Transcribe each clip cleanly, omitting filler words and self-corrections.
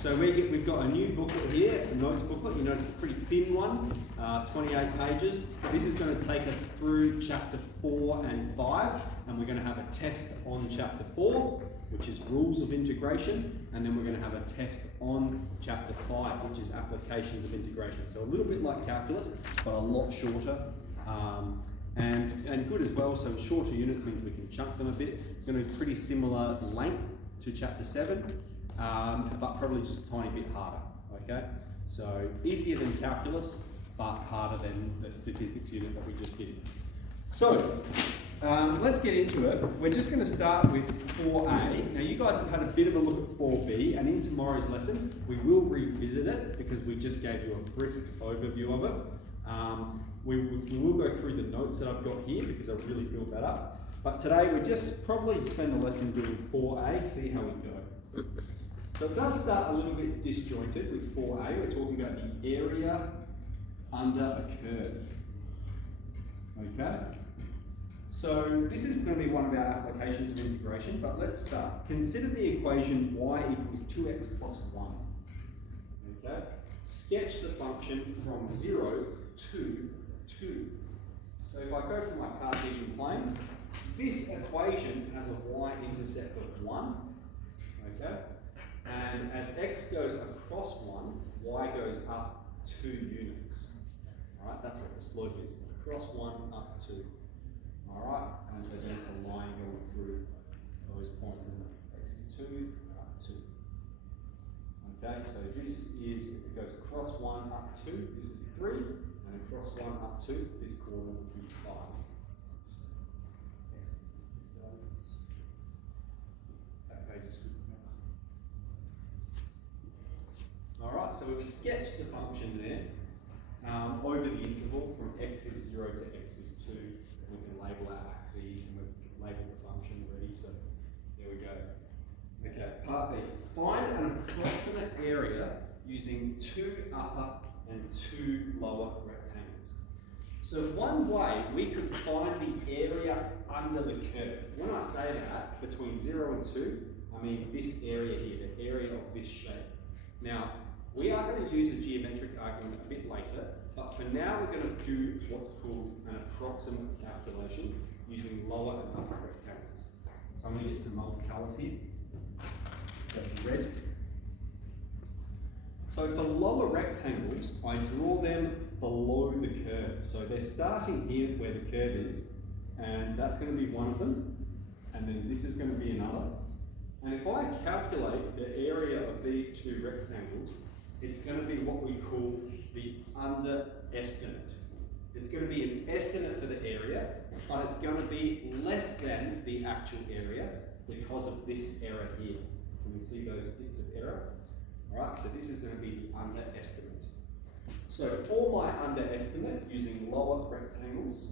So we've got a new booklet here, a notes booklet. You notice it's a pretty thin one, 28 pages. This is going to take us through chapter 4 and 5, and we're going to have a test on chapter 4, which is rules of integration, and then we're going to have a test on chapter 5, which is applications of integration. So a little bit like calculus, but a lot shorter. And good as well, so shorter units means we can chunk them a bit. Going to be pretty similar length to chapter 7, but probably just a tiny bit harder, okay? So easier than calculus, but harder than the statistics unit that we just did. So let's get into it. We're just going to start with 4A. Now you guys have had a bit of a look at 4B, and in tomorrow's lesson we will revisit it because we just gave you a brisk overview of it. We will go through the notes that I've got here because I really built that up. But today we just probably spend the lesson doing 4A, see how we go. So it does start a little bit disjointed with 4A. We're talking about the area under a curve. Okay? So this is going to be one of our applications of integration, but let's start. Consider the equation y equals 2x plus 1. Okay? Sketch the function from 0 to 2. So if I go from my Cartesian plane, this equation has a y-intercept of 1, okay? And as x goes across 1, y goes up 2 units. All right, that's what the slope is, across 1, up 2. All right, and so then it's a line going through those points, isn't it? X is 2, up 2. Okay, so this is, if it goes across 1, up 2, this is 3. And across 1 up 2, this corner would be 5. Next. That page is good. Alright, so we've sketched the function there over the interval from x is 0 to x is 2. We can label our axes and we can label the function already, so there we go. Okay, part B. Find an approximate area using 2 upper and 2 lower rectangles. So one way we could find the area under the curve. When I say that, between 0 and 2, I mean this area here, the area of this shape. Now, we are going to use a geometric argument a bit later, but for now we're going to do what's called an approximate calculation using lower and upper rectangles. So I'm going to get some multicolours here. Let's go with red. So for lower rectangles, I draw them below the curve. So they're starting here where the curve is, and that's going to be one of them, and then this is going to be another. And if I calculate the area of these 2 rectangles, it's going to be what we call the underestimate. It's going to be an estimate for the area, but it's going to be less than the actual area because of this error here. Can we see those bits of error? Alright, so this is going to be the underestimate. So for my underestimate, using lower rectangles,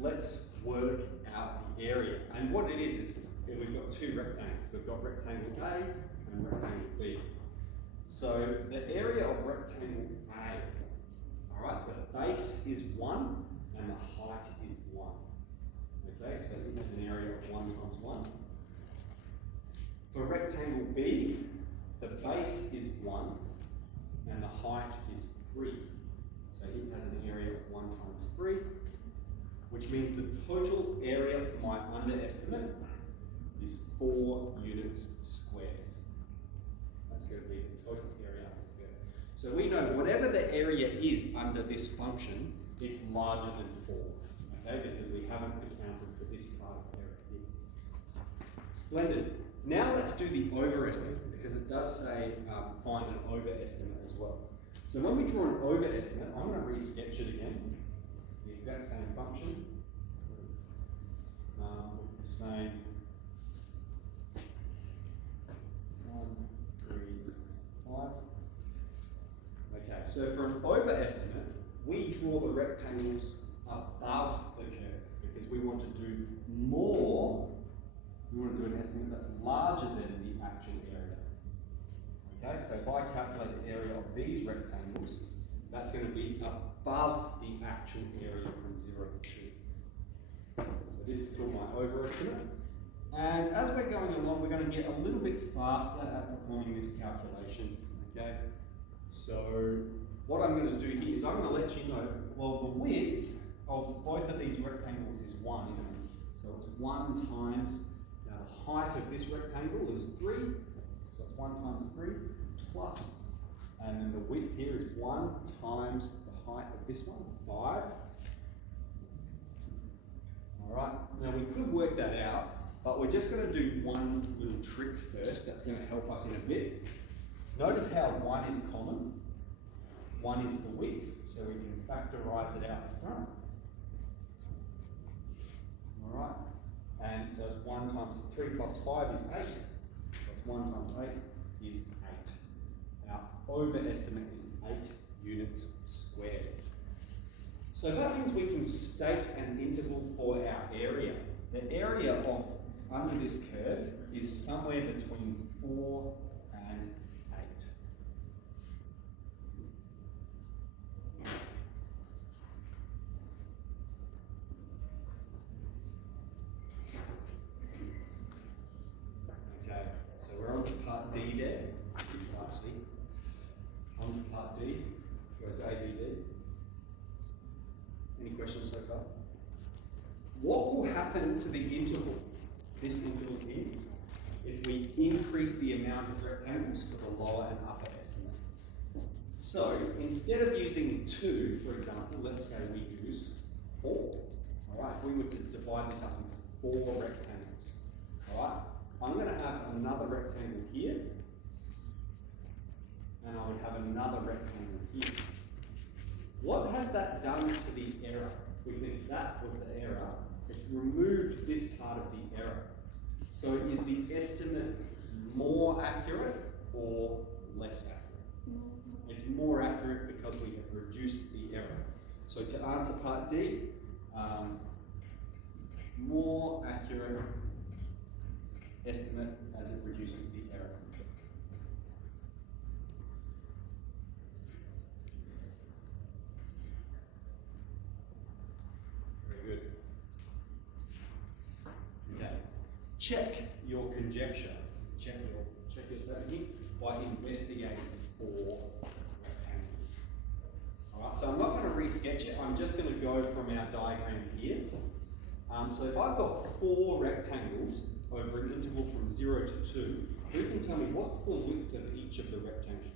let's work out the area. And what it is we've got 2 rectangles. We've got rectangle A and rectangle B. So the area of rectangle A, alright, the base is 1 and the height is 1. Okay, so it has an area of 1 times 1. For rectangle B, the base is 1 and the height is 3. So it has an area of 1 times 3, which means the total area for my underestimate is 4 units squared. That's going to be the total area under the curve. So we know whatever the area is under this function, it's larger than 4, okay, because we haven't accounted for this part of the area here. Splendid. Now let's do the overestimate, because it does say find an overestimate as well. So when we draw an overestimate, I'm going to re-sketch it again, the exact same function, with the same 1, 3, 5. Okay, so for an overestimate, we draw the rectangles above the curve, because we want to do more. We want to do an estimate that's larger than the actual area. Okay, so if I calculate the area of these rectangles, that's going to be above the actual area from 0 to 2. So this is called my overestimate. And as we're going along, we're going to get a little bit faster at performing this calculation, okay? So what I'm going to do here is I'm going to let you know, well, the width of both of these rectangles is 1, isn't it? So it's 1 times, now the height of this rectangle is 3, so it's 1 times 3 plus, and then the width here is 1 times the height of this one, 5. Alright, now we could work that out, but we're just going to do one little trick first that's going to help us in a bit. Notice how 1 is common. 1 is the width, so we can factorise it out the front. Alright, and so it's 1 times 3 plus 5 is 8. So it's 1 times 8 is 8. Our overestimate is 8 units squared. So that means we can state an interval for our area. The area of under this curve is somewhere between 4 and 8. Okay, so we're on to part D there. Part C. On to part D. Goes ABD. Any questions so far? What will happen to the interval, this interval here, if we increase the amount of rectangles for the lower and upper estimate? So instead of using 2, for example, let's say we use 4. All right, if we were to divide this up into 4 rectangles. All right, I'm going to have another rectangle here, and I would have another rectangle here. What has that done to the error? We think that was the error. It's removed this part of the error. So is the estimate more accurate or less accurate? It's more accurate because we have reduced the error. So to answer part D, more accurate estimate as it reduces the error. Very good. Okay. Check your conjecture. Check your strategy by investigating 4 rectangles. Alright, so I'm not going to re-sketch it, I'm just going to go from our diagram here. So if I've got 4 rectangles over an interval from 0 to 2, who can tell me what's the width of each of the rectangles?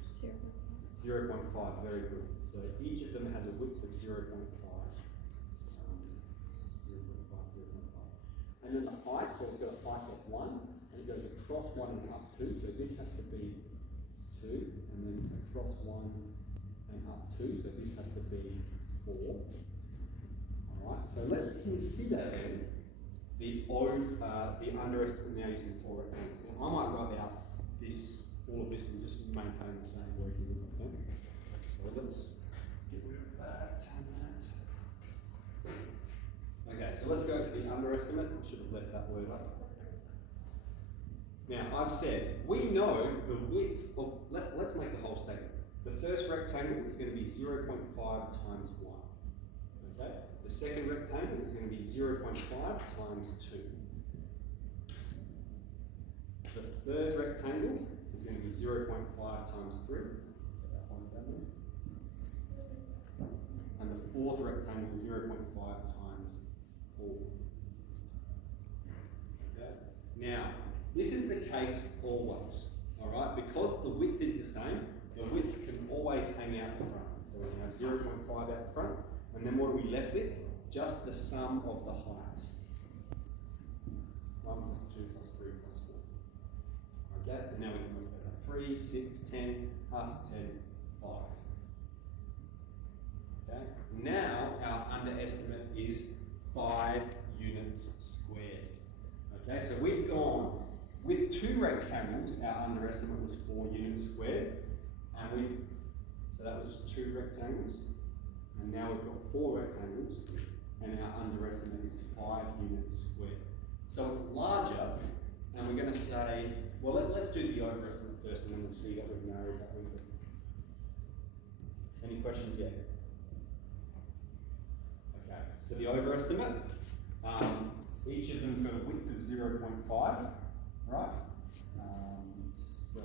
0.5, very good. So each of them has a width of 0.5. 0.5. And then the height, well, we've got a height of 1, and it goes across 1 and up 2, so this has to be 2, and then across 1 and up 2, so this has to be 4. Alright, so let's consider then the underestimate now using 4 rectangles. Now I might write out all of this and just maintain the same working with it. Okay? So let's get rid of that and that. Okay, so let's go for the underestimate. I should have left that word up. Now, I've said, we know the width of, let's make the whole statement. The first rectangle is going to be 0.5 times 1. Okay? The second rectangle is going to be 0.5 times 2. The third rectangle is going to be 0.5 times 3. And the fourth rectangle is 0.5 times 4. Okay? Now, this is the case always, alright? Because the width is the same, the width can always hang out the front. So we have 0.5 out the front, and then what are we left with? Just the sum of the heights. 1 plus 2 plus 3 plus 4. Okay, and now we can work that out. 3, 6, 10, half 10, 5. Okay, now our underestimate is 5 units squared. Okay, so we've gone with 2 rectangles, our underestimate was 4 units squared, and so that was 2 rectangles, and now we've got 4 rectangles, and our underestimate is 5 units squared. So it's larger, and we're going to say, well, let's do the overestimate first, and then we'll see what we've narrowed that with. Any questions yet? Okay, for the overestimate, Each of them's got a width of 0.5, right? So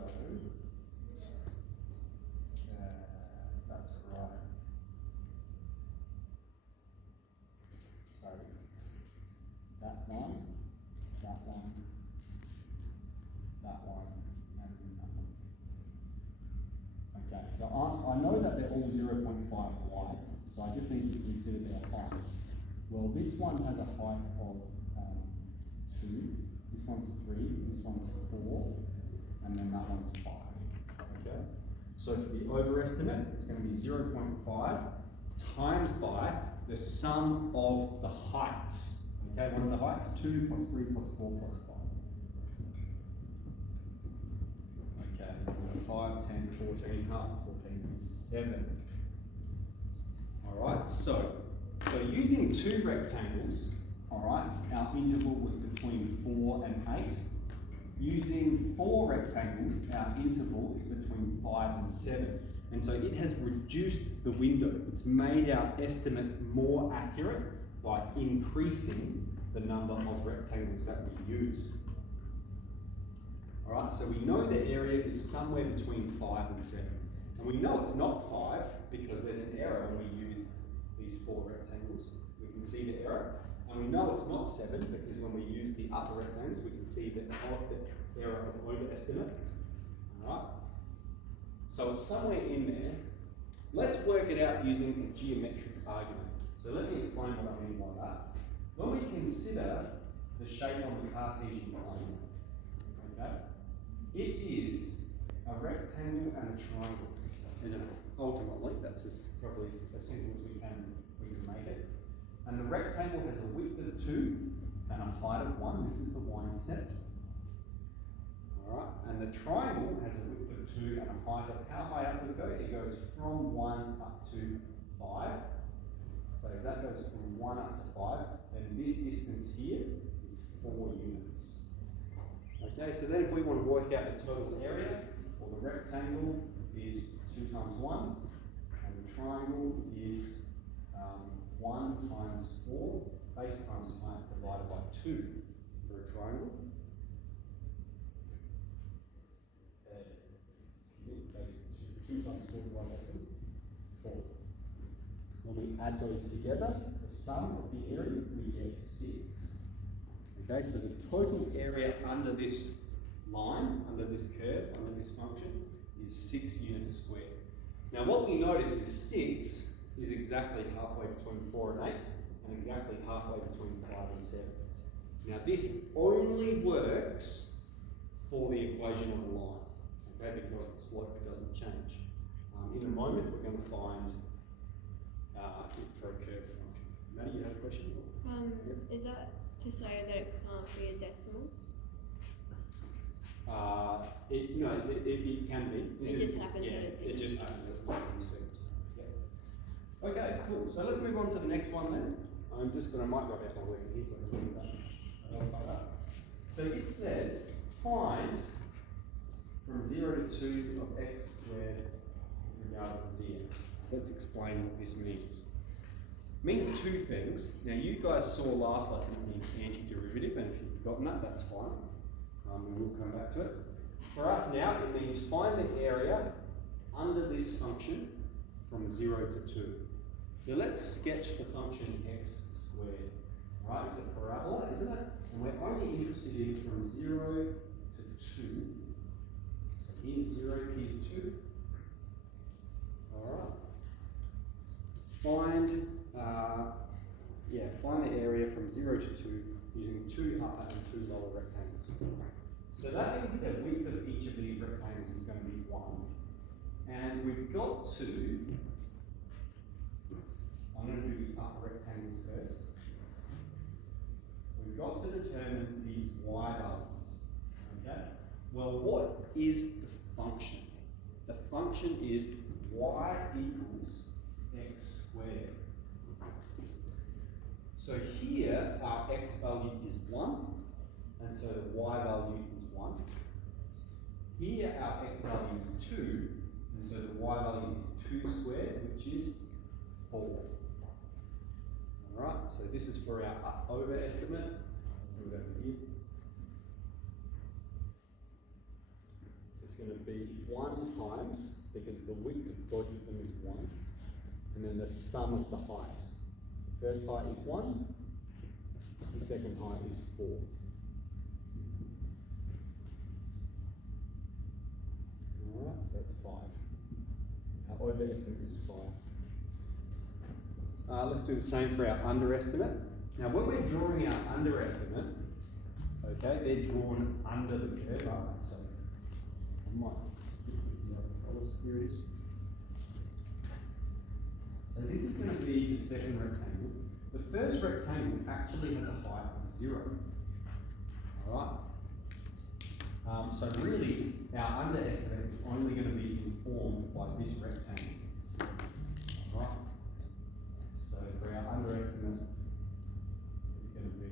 that's right. So that one, that one, that one, and that one. Okay, so I know that they're all 0.5 wide, so I just need to consider their height. Well, this one has a height of 2, this one's 3, this one's 4, and then that one's 5. Okay? So for the overestimate, it's going to be 0.5 times by the sum of the heights. Okay, what are the heights? 2 plus 3 plus 4 plus 5. Okay, 5, 10, 14, half of 14 is 7. Alright, so using 2 rectangles, alright, our interval was between 4 and 8. Using 4 rectangles, our interval is between 5 and 7. And so it has reduced the window. It's made our estimate more accurate by increasing the number of rectangles that we use. Alright, so we know the area is somewhere between 5 and 7. And we know it's not 5 because there's an error when we use these 4 rectangles. We can see the error. And we know it's not 7 because when we use the upper rectangles, we can see the error of overestimate. Alright? So it's somewhere in there. Let's work it out using a geometric argument. So let me explain what I mean by that. When we consider the shape on the Cartesian plane, okay, it is a rectangle and a triangle, isn't it? Ultimately, that's probably as simple as we can make it. And the rectangle has a width of 2 and a height of 1. This is the y-intercept. Alright, and the triangle has a width of 2 and a height of, how high up does it go? It goes from 1 up to 5. So if that goes from 1 up to 5, then this distance here is 4 units. Okay, so then if we want to work out the total area, well, the rectangle is 2 times 1, and the triangle is 1 times 4, base times height divided by 2 for a triangle. Base is 2 times 4 divided by 2, 4. When we add those together, the sum of the area, we get 6. Okay, so the total area under this line, under this curve, under this function, is 6 units squared. Now what we notice is 6 is exactly halfway between 4 and 8, and exactly halfway between 5 and 7. Now this only works for the equation of a line, okay, because the slope doesn't change. In a moment we're going to find it for a curved function. Maddie, you have a question? Yep. Is that to say that it can't be a decimal? It can be. It just happens that it just happens. That's not any circumstance. Yeah. Okay, cool. So let's move on to the next one then. I'm just going to might rub out my work here so I can read that. So it says find from 0 to 2 of x squared in regards to dx. Let's explain what this means. It means 2 things. Now you guys saw last lesson it means antiderivative, and if you've forgotten that, that's fine. And we'll come back to it. For us now, it means find the area under this function from 0 to 2. So let's sketch the function x squared. Right, it's a parabola, isn't it? And we're only interested in from 0 to 2. So here's 0, here's 2. Alright. Find the area from 0 to 2 using 2 upper and 2 lower rectangles. So that means the width of each of these rectangles is going to be 1. And we've got to, I'm going to do the upper rectangles first. We've got to determine these y values. Okay? Well, what is the function? The function is y equals x squared. So here our x value is 1, and so the y value is 1. Here our x value is 2, and so the y value is 2 squared, which is 4. Alright, so this is for our overestimate, do it over here. It's going to be 1 times, because the width of both of them is 1, and then the sum of the heights. The first height is 1, the second height is 4. Alright, so that's 5. Our overestimate is 5. Let's do the same for our underestimate. Now, when we're drawing our underestimate, okay, they're drawn under the curve, aren't they? So I might stick with the other colours. Here it is. So this is going to be the second rectangle. The first rectangle actually has a height of 0. Alright? So really, our underestimate is only going to be informed by this rectangle. Alright? So for our underestimate, it's going to be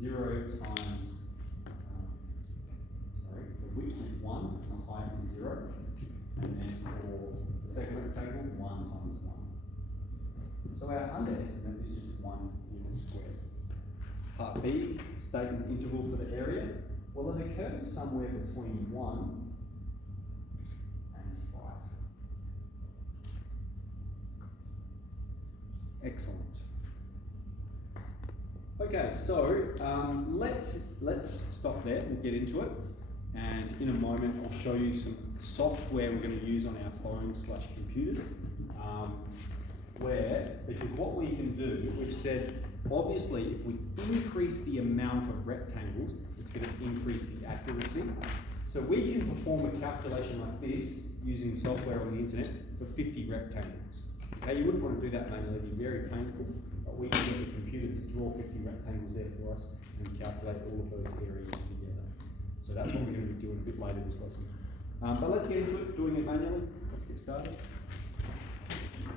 0 times, the width is 1 and the height is 0. And then for the second rectangle, 1 times 1. So our underestimate is just 1 unit squared. Part B, state an interval for the area. Well, it occurs somewhere between 1 and 5. Excellent. Okay, so let's stop there. We'll get into it, and in a moment I'll show you some software we're going to use on our phones/computers. Because what we can do, we've said, obviously, if we increase the amount of rectangles, it's going to increase the accuracy. So we can perform a calculation like this using software on the internet for 50 rectangles. Okay, you wouldn't want to do that manually, it'd be very painful, but we can get the computer to draw 50 rectangles there for us and calculate all of those areas together. So that's what we're going to be doing a bit later this lesson. But let's get into it, doing it manually. Let's get started.